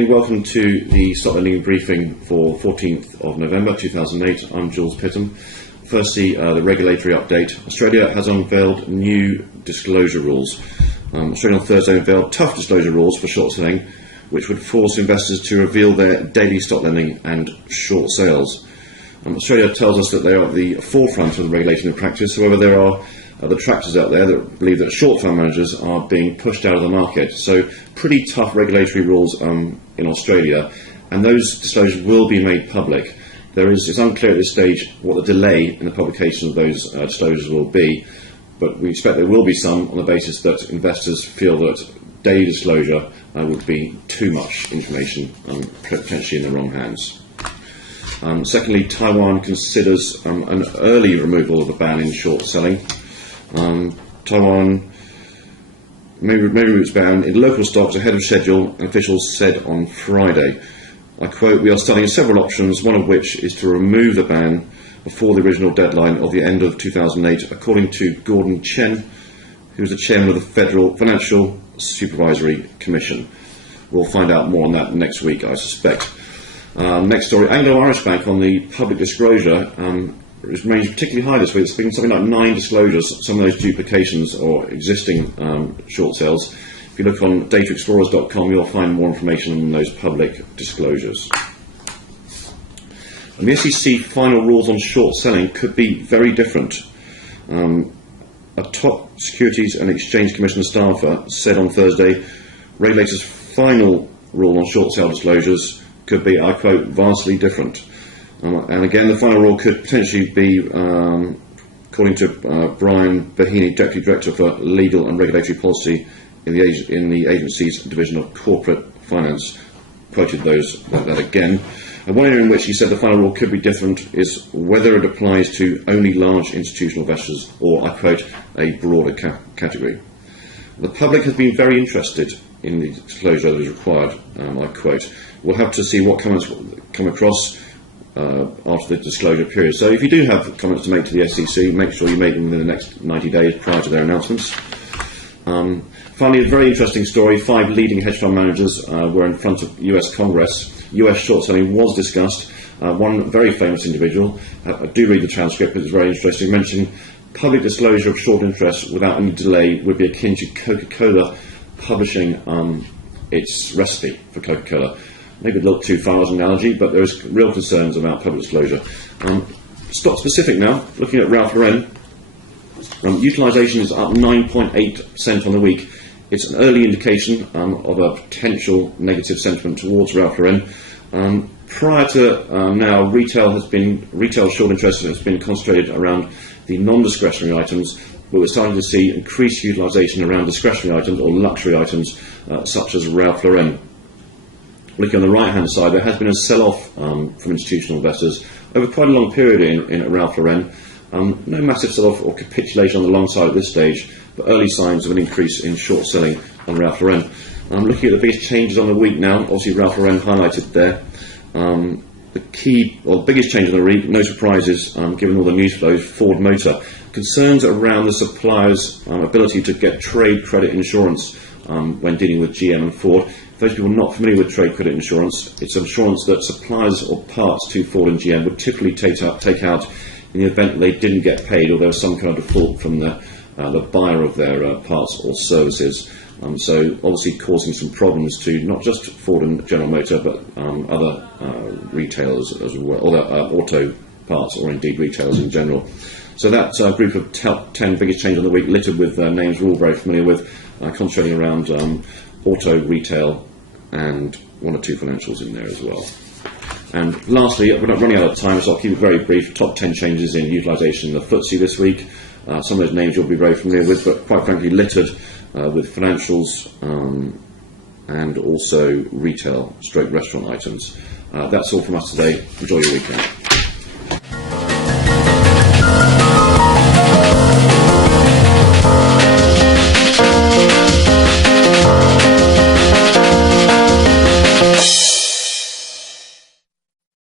morning, welcome to the stock lending briefing for 14th of November 2008. I'm Jules Pittam. Firstly, the regulatory update. Australia has unveiled new disclosure rules. Australia on Thursday unveiled tough disclosure rules for short selling, which would force investors to reveal their daily stock lending and short sales. Australia tells us that they are at the forefront of the regulation in practice. However, there are detractors out there that believe that short fund managers are being pushed out of the market. So pretty tough regulatory rules in Australia, and those disclosures will be made public. It's unclear at this stage what the delay in the publication of those disclosures will be, but we expect there will be some on the basis that investors feel that daily disclosure would be too much information potentially in the wrong hands. Secondly, Taiwan considers an early removal of the ban in short selling. Taiwan may remove its ban in local stocks ahead of schedule, officials said on Friday. I quote, "We are studying several options, one of which is to remove the ban before the original deadline of the end of 2008, according to Gordon Chen, who is the chairman of the Federal Financial Supervisory Commission." We'll find out more on that next week, I suspect. Next story, Anglo-Irish Bank on the public disclosure remains particularly high this week. It's been something like 9 disclosures, some of those duplications or existing short sales. If you look on dataexplorers.com, you'll find more information on those public disclosures. And the SEC final rules on short selling could be very different. A top Securities and Exchange Commission staffer said on Thursday, regulators' final rule on short sale disclosures could be, I quote, vastly different. And again, the final rule could potentially be, according to Brian Bahini, Deputy Director for Legal and Regulatory Policy in the agency's Division of Corporate Finance, quoted that again. And one area in which he said the final rule could be different is whether it applies to only large institutional investors or, I quote, a broader category. The public has been very interested in the disclosure that is required, I quote. We'll have to see what comments come across after the disclosure period. So if you do have comments to make to the SEC, make sure you make them within the next 90 days prior to their announcements. Finally, a very interesting story. 5 leading hedge fund managers were in front of US Congress. US short selling was discussed. One very famous individual, I do read the transcript, it's very interesting, mentioned public disclosure of short interest without any delay would be akin to Coca-Cola publishing its recipe for Coca-Cola. Maybe a little too far as an analogy, but there is real concerns about public disclosure. Stock specific now, looking at Ralph Lauren, utilisation is up 9.8% on the week. It's an early indication of a potential negative sentiment towards Ralph Lauren. Prior to now, retail short interest has been concentrated around the non-discretionary items, but we're starting to see increased utilisation around discretionary items or luxury items such as Ralph Lauren. Looking on the right-hand side, there has been a sell-off from institutional investors over quite a long period in Ralph Lauren. No massive sell-off or capitulation on the long side at this stage, but early signs of an increase in short selling on Ralph Lauren. Looking at the biggest changes on the week now, obviously Ralph Lauren highlighted there. The biggest change on the week, no surprises given all the news flows, Ford Motor. Concerns around the supplier's ability to get trade credit insurance when dealing with GM and Ford. For those people not familiar with trade credit insurance, it's insurance that suppliers or parts to Ford and GM would typically take out in the event that they didn't get paid or there was some kind of default from the buyer of their parts or services. So obviously causing some problems to not just Ford and General Motor, but other retailers as well, other auto parts or indeed retailers in general. So that group of 10 biggest changes of the week, littered with names we're all very familiar with, concentrating around auto, retail, and 1 or 2 financials in there as well. And lastly, we're not running out of time, so I'll keep it very brief. Top 10 changes in utilisation in the FTSE this week. Some of those names you'll be very familiar with, but quite frankly littered with financials and also retail/restaurant items. That's all from us today. Enjoy your weekend.